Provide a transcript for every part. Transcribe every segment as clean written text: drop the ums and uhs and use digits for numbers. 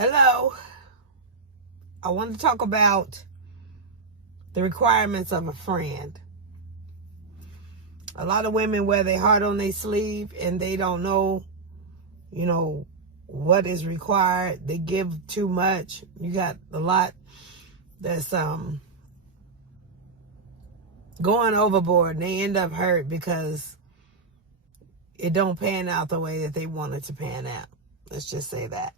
Hello. I want to talk about the requirements of a friend. A lot of women wear their heart on their sleeve and they don't know, what is required. They give too much. You got a lot that's going overboard and they end up hurt because it don't pan out the way that they want it to pan out. Let's just say that.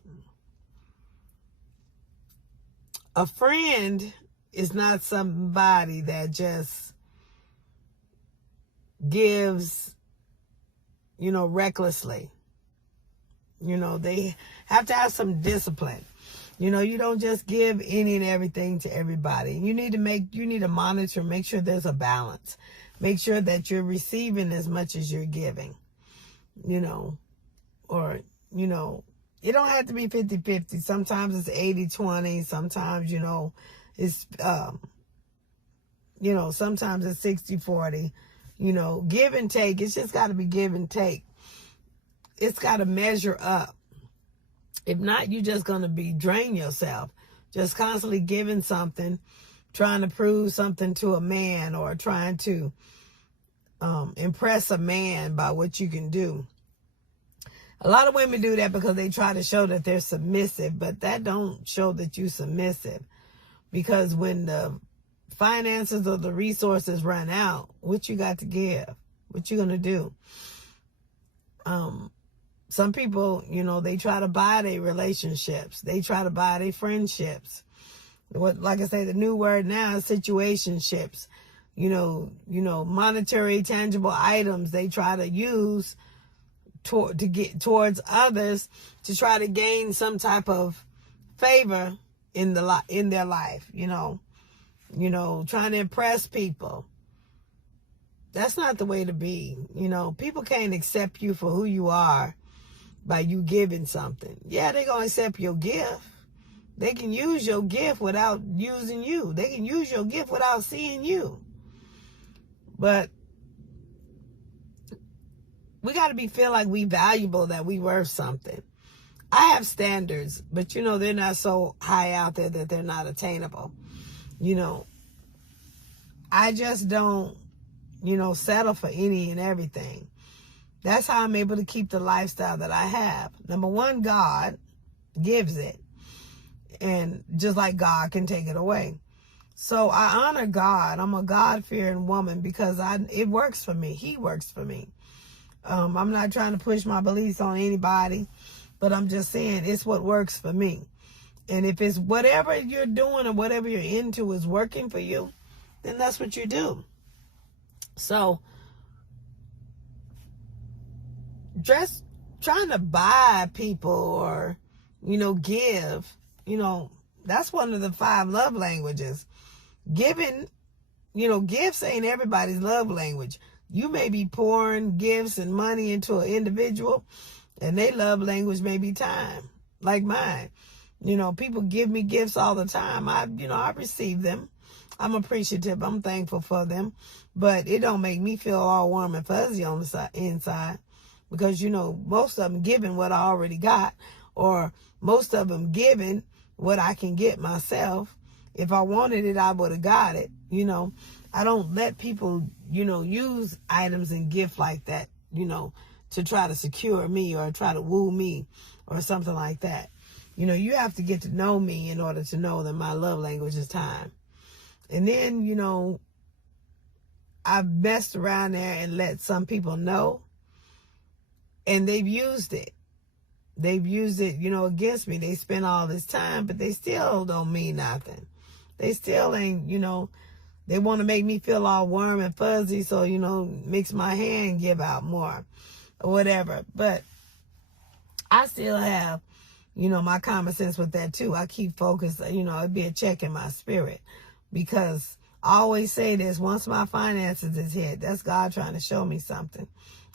A friend is not somebody that just gives, recklessly. They have to have some discipline. You don't just give any and everything to everybody. You need to monitor, make sure there's a balance. Make sure that you're receiving as much as you're giving, it don't have to be 50-50. Sometimes it's 80-20. Sometimes, it's, sometimes it's 60-40. Give and take. It's just got to be give and take. It's got to measure up. If not, you're just going to drain yourself. Just constantly giving something, trying to prove something to a man or trying to impress a man by what you can do. A lot of women do that because they try to show that they're submissive, but that don't show that you're submissive. Because when the finances or the resources run out, what you got to give? What you going to do? Some people, they try to buy their relationships. They try to buy their friendships. Like I say, the new word now is situationships. Monetary, tangible items they try to use to get towards others to try to gain some type of favor in their life, trying to impress people. That's not the way to be. People can't accept you for who you are by you giving something. Yeah, they're going to accept your gift. They can use your gift without using you. They can use your gift without seeing you. But we got to feel like we valuable, that we worth something. I have standards, but they're not so high out there that they're not attainable. I just don't, settle for any and everything. That's how I'm able to keep the lifestyle that I have. Number one, God gives it. And just like God can take it away. So I honor God. I'm a God-fearing woman because it works for me. He works for me. I'm not trying to push my beliefs on anybody, but I'm just saying it's what works for me. And if it's whatever you're doing or whatever you're into is working for you, then that's what you do. So just trying to buy people or, give, that's one of the 5 love languages. Giving, gifts ain't everybody's love language. You may be pouring gifts and money into an individual, and their love language may be time, like mine. People give me gifts all the time. I receive them. I'm appreciative. I'm thankful for them. But it don't make me feel all warm and fuzzy on the inside because, most of them giving what I already got, or most of them giving what I can get myself. If I wanted it, I would have got it, I don't let people, use items and gift like that, to try to secure me or try to woo me or something like that. You have to get to know me in order to know that my love language is time. And then, I've messed around there and let some people know, and they've used it. They've used it, against me. They spend all this time, but they still don't mean nothing. They still ain't, they want to make me feel all warm and fuzzy. So, makes my hand give out more or whatever. But I still have, my common sense with that too. I keep focused, it'd be a check in my spirit because I always say this, once my finances is hit, that's God trying to show me something.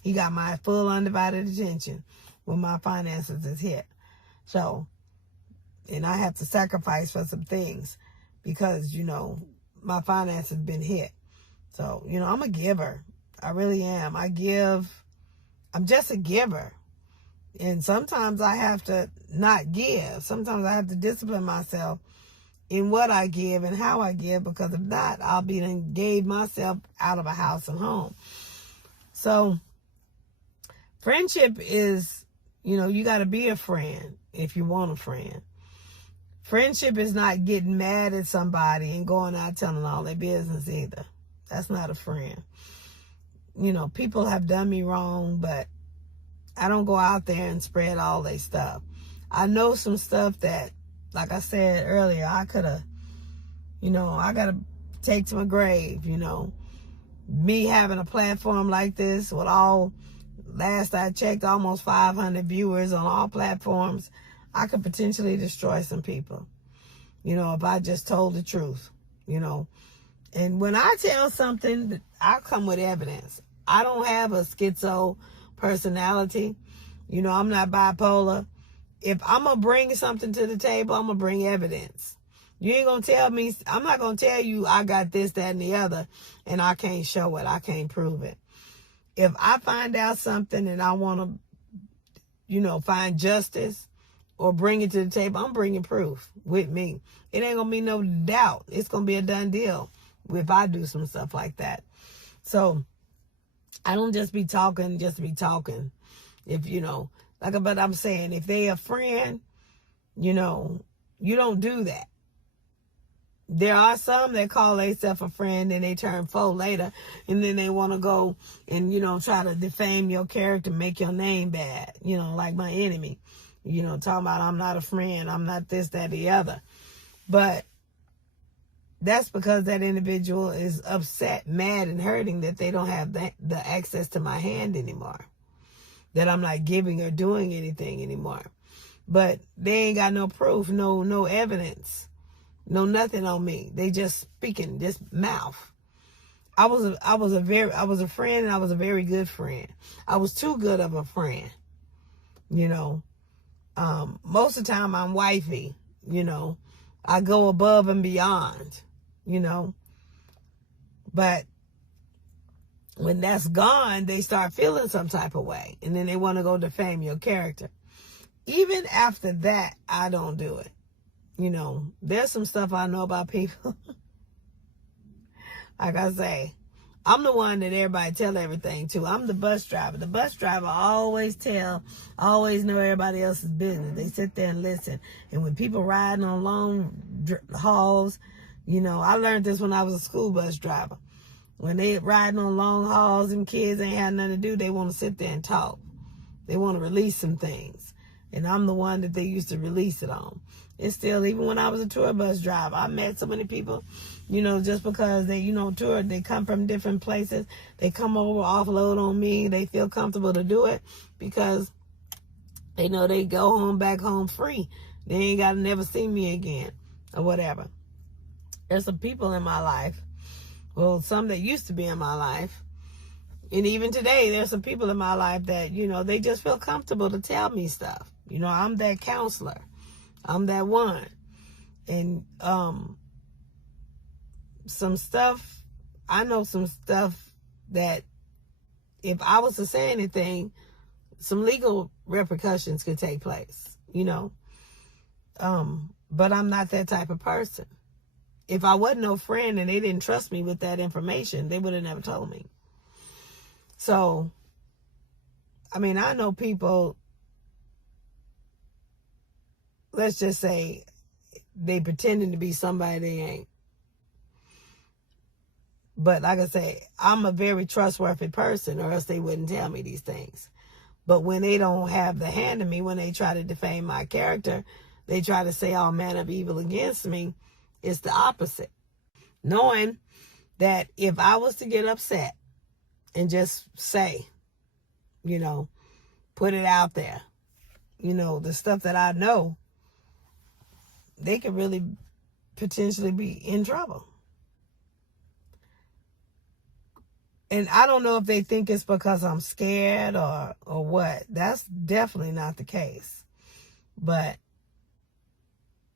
He got my full undivided attention when my finances is hit. So, and I have to sacrifice for some things because, my finances been hit. So, I'm a giver. I really am. I give. I'm just a giver. And sometimes I have to not give. Sometimes I have to discipline myself in what I give and how I give, because if not, I'll be done gave myself out of a house and home. So friendship is, you got to be a friend if you want a friend. Friendship is not getting mad at somebody and going out telling all their business either. That's not a friend. People have done me wrong, but I don't go out there and spread all their stuff. I know some stuff that, like I said earlier, I could have, I got to take to my grave, Me having a platform like this with last I checked, almost 500 viewers on all platforms, I could potentially destroy some people, if I just told the truth, And when I tell something, I come with evidence. I don't have a schizo personality. I'm not bipolar. If I'm going to bring something to the table, I'm going to bring evidence. You ain't going to tell me, I'm not going to tell you I got this, that, and the other, and I can't show it. I can't prove it. If I find out something and I want to, find justice or bring it to the table, I'm bringing proof with me. It ain't going to be no doubt. It's going to be a done deal if I do some stuff like that. So I don't just be talking, If, but I'm saying, if they a friend, you don't do that. There are some that call themselves a friend and they turn foe later, and then they want to go and, try to defame your character, make your name bad, like my enemy, talking about I'm not a friend, I'm not this, that, the other. But that's because that individual is upset, mad, and hurting that they don't have the access to my hand anymore, that I'm not giving or doing anything anymore. But they ain't got no proof, no evidence. No nothing on me. They just speaking, just mouth. I was a friend, and I was a very good friend. I was too good of a friend. Most of the time I'm wifey, I go above and beyond, But when that's gone, they start feeling some type of way, and then they want to go defame your character. Even after that, I don't do it. There's some stuff I know about people. Like I say, I'm the one that everybody tell everything to. I'm the bus driver. The bus driver always know everybody else's business. They sit there and listen. And when people riding on long hauls, I learned this when I was a school bus driver. When they riding on long hauls and kids ain't had nothing to do, they want to sit there and talk. They want to release some things. And I'm the one that they used to release it on. It's still, even when I was a tour bus driver, I met so many people, just because they, tour, they come from different places. They come over, offload on me. They feel comfortable to do it because they know they go back home free. They ain't got to never see me again or whatever. There's some people in my life, well, some that used to be in my life, and even today, there's some people in my life that, they just feel comfortable to tell me stuff. I'm that counselor. I'm that one. And I know some stuff that if I was to say anything, some legal repercussions could take place, But I'm not that type of person. If I wasn't no friend and they didn't trust me with that information, they would have never told me. So, I know people, let's just say they pretending to be somebody they ain't. But like I say, I'm a very trustworthy person, or else they wouldn't tell me these things. But when they don't have the hand of me, when they try to defame my character, they try to say all manner of evil against me, it's the opposite. Knowing that if I was to get upset and just say, put it out there, the stuff that I know, they could really potentially be in trouble. And I don't know if they think it's because I'm scared or what. That's definitely not the case. But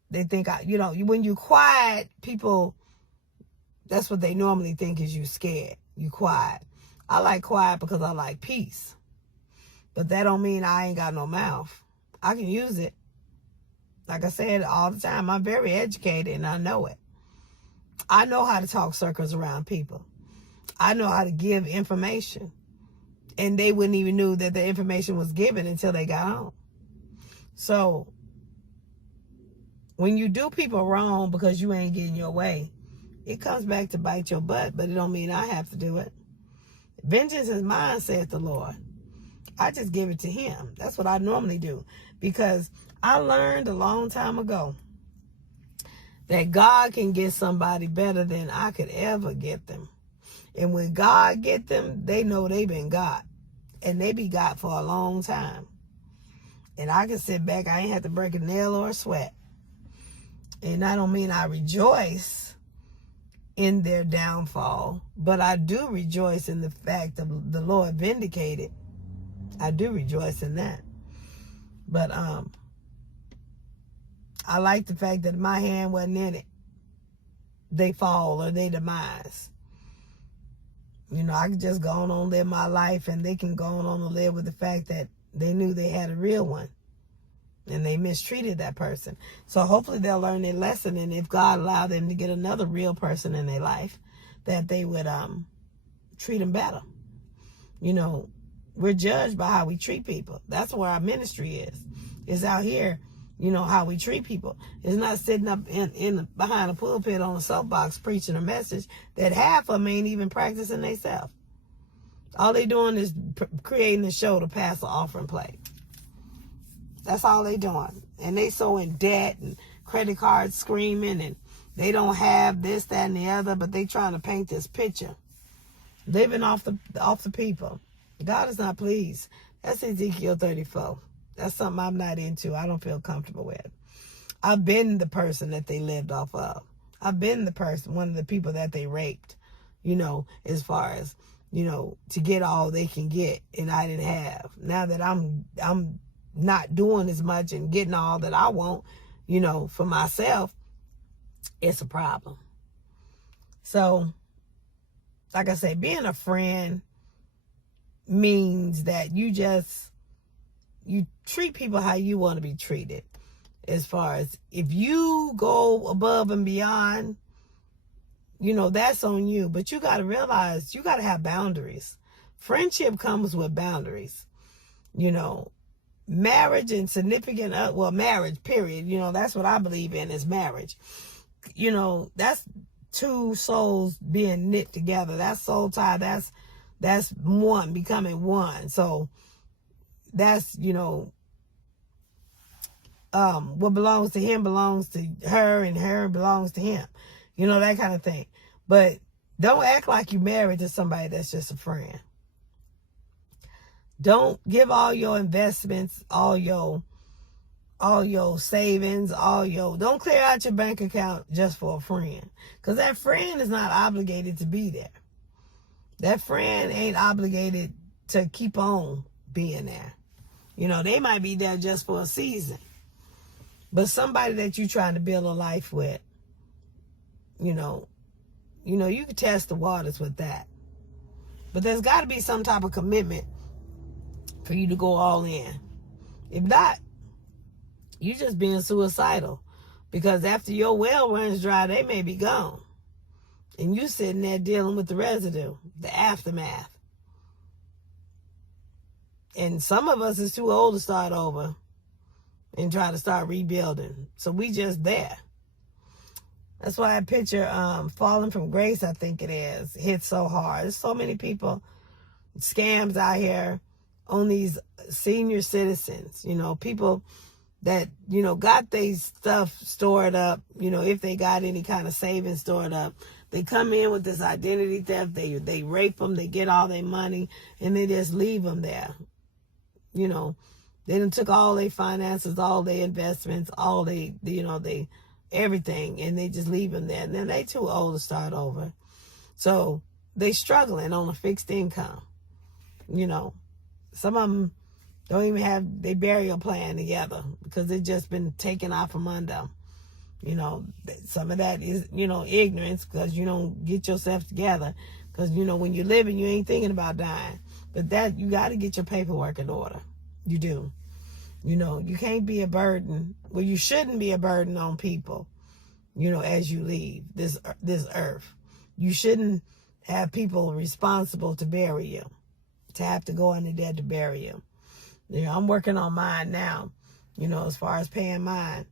they think, when you quiet, people, that's what they normally think is you scared. You quiet. I like quiet because I like peace. But that don't mean I ain't got no mouth. I can use it. Like I said all the time, I'm very educated and I know it. I know how to talk circles around people. I know how to give information. And they wouldn't even know that the information was given until they got home. So, when you do people wrong because you ain't getting your way, it comes back to bite your butt, but it don't mean I have to do it. Vengeance is mine, saith the Lord. I just give it to him. That's what I normally do. Because I learned a long time ago that God can get somebody better than I could ever get them. And when God get them, they know they've been got. And they be got for a long time. And I can sit back. I ain't have to break a nail or a sweat. And I don't mean I rejoice in their downfall, but I do rejoice in the fact of the Lord vindicated. I do rejoice in that. But I like the fact that my hand wasn't in it. They fall or they demise. You know, I could just go on and live my life, and they can go on and live with the fact that they knew they had a real one and they mistreated that person. So hopefully they'll learn their lesson, and if God allowed them to get another real person in their life, that they would treat them better. You know, we're judged by how we treat people. That's where our ministry is out here. You know, how we treat people. It's not sitting up behind a pulpit on a soapbox preaching a message that half of them ain't even practicing themselves. All they doing is creating a show to pass an offering plate. That's all they doing. And they so in debt and credit cards screaming, and they don't have this, that, and the other, but they trying to paint this picture. Living off the people. God is not pleased. That's Ezekiel 34. That's something I'm not into. I don't feel comfortable with. I've been the person that they lived off of. I've been the person, one of the people that they raped, you know, as far as, you know, to get all they can get, and I didn't have. Now that I'm not doing as much and getting all that I want, you know, for myself, it's a problem. So, like I said, being a friend means that you treat people how you want to be treated. As far as if you go above and beyond, you know, that's on you. But you got to realize you got to have boundaries. Friendship comes with boundaries. You know, marriage and significant, marriage, period. You know, that's what I believe in, is marriage. You know, that's two souls being knit together. That's soul tie. That's one, becoming one. So that's, you know, what belongs to him belongs to her, and her belongs to him. You know, that kind of thing. But don't act like you're married to somebody that's just a friend. Don't give all your investments, all your savings, don't clear out your bank account just for a friend. Because that friend is not obligated to be there. That friend ain't obligated to keep on being there. You know, they might be there just for a season. But somebody that you're trying to build a life with, you know, you can test the waters with that. But there's got to be some type of commitment for you to go all in. If not, you're just being suicidal. Because after your well runs dry, they may be gone. And you sitting there dealing with the residue, the aftermath. And some of us is too old to start over and try to start rebuilding. So we just there. That's why I picture Falling from Grace, I think it is, hit so hard. There's so many people, scams out here on these senior citizens, you know, people that, you know, got their stuff stored up, you know, if they got any kind of savings stored up. They come in with this identity theft, they rape them, they get all their money, and they just leave them there. You know, they done took all their finances, all their investments, all they everything, and they just leave them there. And then they too old to start over. So they struggling on a fixed income. You know, some of them don't even have their burial plan together because they've just been taken out from under them. You know, some of that is, you know, ignorance because you don't get yourself together. Because, you know, when you're living, you ain't thinking about dying. But that, you got to get your paperwork in order. You do. You know, you can't be a burden. Well, you shouldn't be a burden on people, you know, as you leave this earth. You shouldn't have people responsible to bury you, to have to go into debt to bury you. You know, I'm working on mine now, you know, as far as paying mine.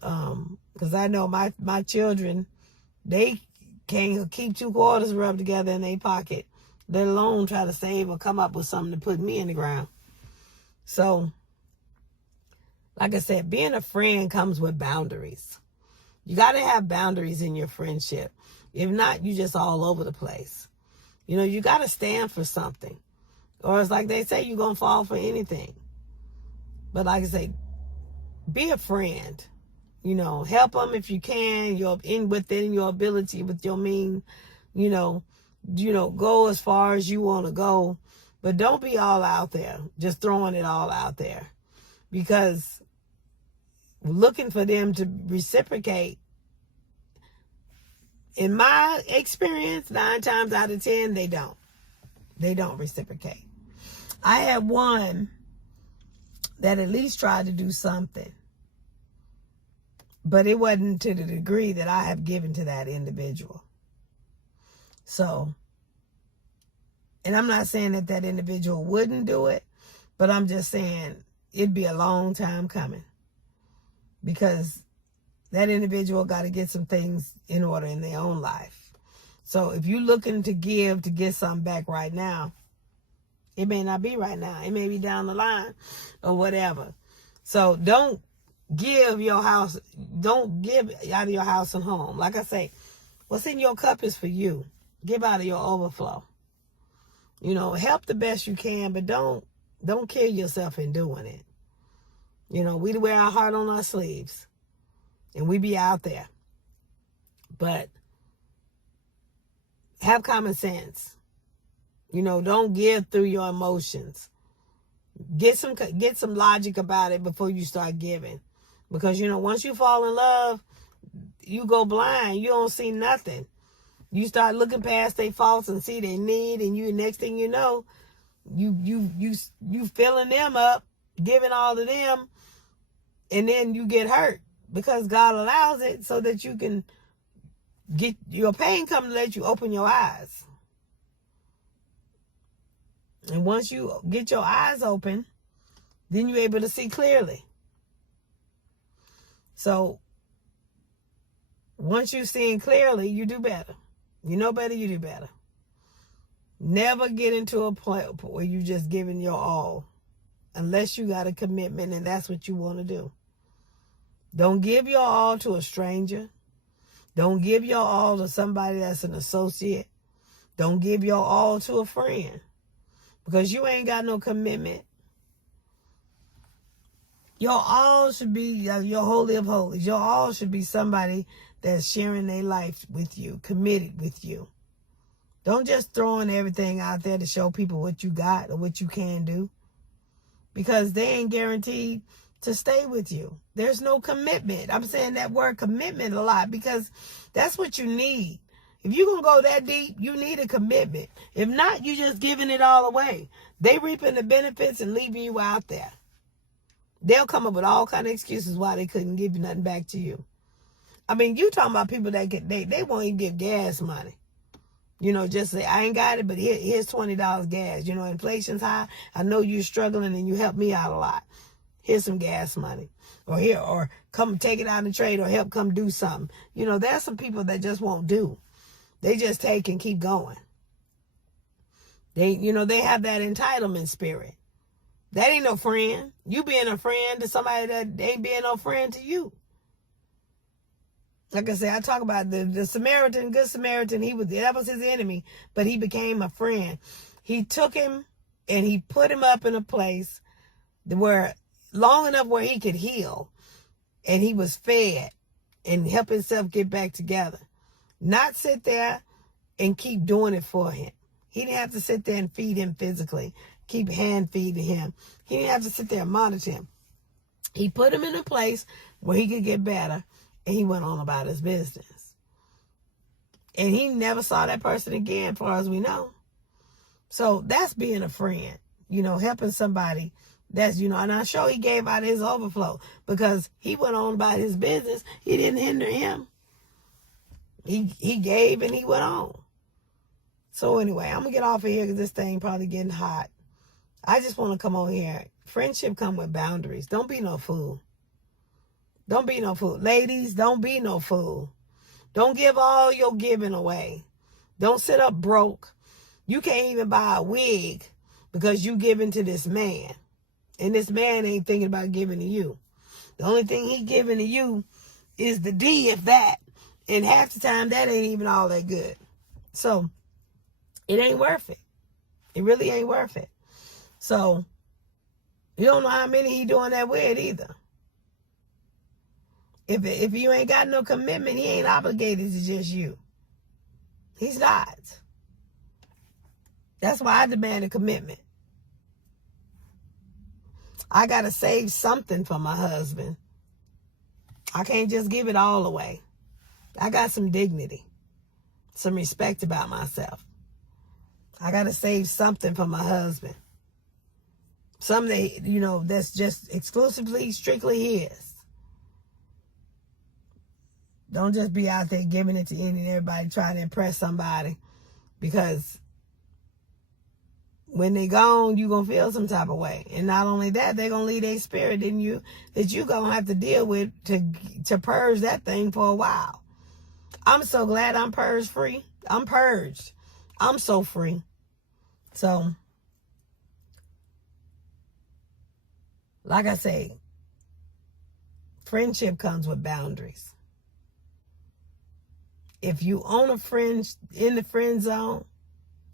Because I know my children, they can't keep 2 quarters rubbed together in their pocket, let alone try to save or come up with something to put me in the ground. So, like I said, being a friend comes with boundaries. You got to have boundaries in your friendship. If not, you just all over the place. You know, you got to stand for something. Or it's like they say, you're going to fall for anything. But like I say, be a friend. You know, help them if you can. You're within your ability, with your means. You know, go as far as you want to go. But don't be all out there, just throwing it all out there. Because looking for them to reciprocate, in my experience, 9 times out of 10, they don't. They don't reciprocate. I had one that at least tried to do something. But it wasn't to the degree that I have given to that individual. So, and I'm not saying that that individual wouldn't do it, but I'm just saying it'd be a long time coming. Because that individual got to get some things in order in their own life. So if you're looking to give to get something back right now, it may not be right now. It may be down the line or whatever. So don't give your house, don't give out of your house and home. Like I say, what's in your cup is for you. Give out of your overflow. You know, help the best you can, but don't kill yourself in doing it. You know, we wear our heart on our sleeves and we be out there. But have common sense. You know, don't give through your emotions. Get some logic about it before you start giving. Because, you know, once you fall in love, you go blind. You don't see nothing. You start looking past their faults and see their need, and you, next thing you know, you filling them up, giving all to them, and then you get hurt because God allows it so that you can get your pain come to let you open your eyes. And once you get your eyes open, then you're able to see clearly. So once you've seen clearly, you do better. You know better, you do better. Never get into a point where you just giving your all unless you got a commitment and that's what you want to do. Don't give your all to a stranger. Don't give your all to somebody that's an associate. Don't give your all to a friend because you ain't got no commitment. Your all should be your holy of holies. Your all should be somebody that's sharing their life with you, committed with you. Don't just throwing everything out there to show people what you got or what you can do, because they ain't guaranteed to stay with you. There's no commitment. I'm saying that word commitment a lot because that's what you need. If you're going to go that deep, you need a commitment. If not, you just giving it all away. They reaping the benefits and leaving you out there. They'll come up with all kind of excuses why they couldn't give you nothing back to you. I mean, you talking about people that they won't even give gas money. You know, just say, I ain't got it, but here's $20 gas. You know, inflation's high. I know you're struggling and you help me out a lot. Here's some gas money. Or come take it out and trade or help come do something. You know, there's some people that just won't do. They just take and keep going. They have that entitlement spirit. That ain't no friend. You being a friend to somebody that ain't being no friend to you. Like I say, I talk about the Samaritan, Good Samaritan. That was his enemy, but he became a friend. He took him and he put him up in a place where long enough where he could heal, and he was fed and help himself get back together. Not sit there and keep doing it for him. He didn't have to sit there and feed him physically, keep hand feeding him. He didn't have to sit there and monitor him. He put him in a place where he could get better, and he went on about his business. And he never saw that person again, as far as we know. So that's being a friend, helping somebody that's, and I'm sure he gave out his overflow because he went on about his business. He didn't hinder him. He gave and he went on. So anyway, I'm going to get off of here because this thing probably getting hot. I just want to come on here. Friendship come with boundaries. Don't be no fool. Don't be no fool. Ladies, don't be no fool. Don't give all your giving away. Don't sit up broke. You can't even buy a wig because you giving to this man. And this man ain't thinking about giving to you. The only thing he giving to you is the D, if that. And half the time, that ain't even all that good. So, it ain't worth it. It really ain't worth it. So, you don't know how many he doing that with either. If you ain't got no commitment, he ain't obligated to just you. He's not. That's why I demand a commitment. I got to save something for my husband. I can't just give it all away. I got some dignity, some respect about myself. I got to save something for my husband. Something, that's just exclusively, strictly his. Don't just be out there giving it to any and everybody trying to impress somebody, because when they gone, you going to feel some type of way. And not only that, they're going to leave their spirit in you that you going to have to deal with to purge that thing for a while. I'm so glad I'm purged free. I'm purged. I'm so free. So, like I say, friendship comes with boundaries. If you own a friend in the friend zone,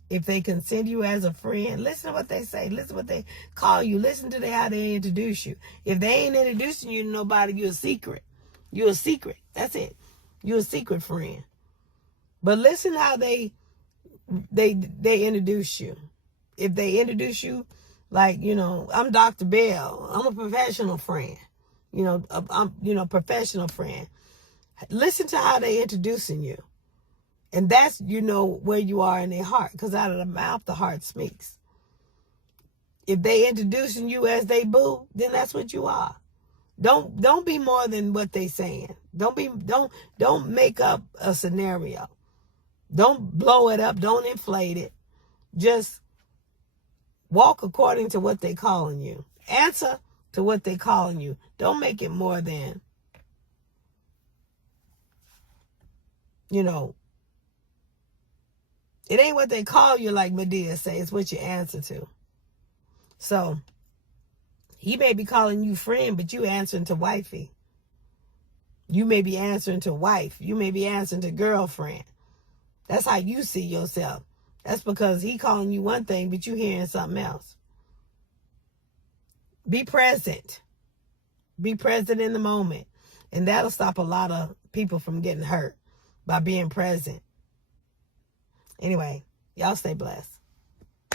if they consider you as a friend, listen to what they say. Listen to what they call you. Listen to how they introduce you. If they ain't introducing you to nobody, you're a secret. You're a secret. That's it. You're a secret friend. But listen how they introduce you. If they introduce you like, I'm Dr. Bell. I'm a professional friend. I'm professional friend. Listen to how they introducing you. And that's, where you are in their heart. Because out of the mouth, the heart speaks. If they introducing you as they boo, then that's what you are. Don't be more than what they saying. Don't make up a scenario. Don't blow it up. Don't inflate it. Just walk according to what they calling you. Answer to what they calling you. Don't make it more than, it ain't what they call you, like Medea say. It's what you answer to. So, he may be calling you friend, but you answering to wifey. You may be answering to wife. You may be answering to girlfriend. That's how you see yourself. That's because he calling you one thing, but you hearing something else. Be present. Be present in the moment. And that'll stop a lot of people from getting hurt by being present. Anyway, y'all stay blessed.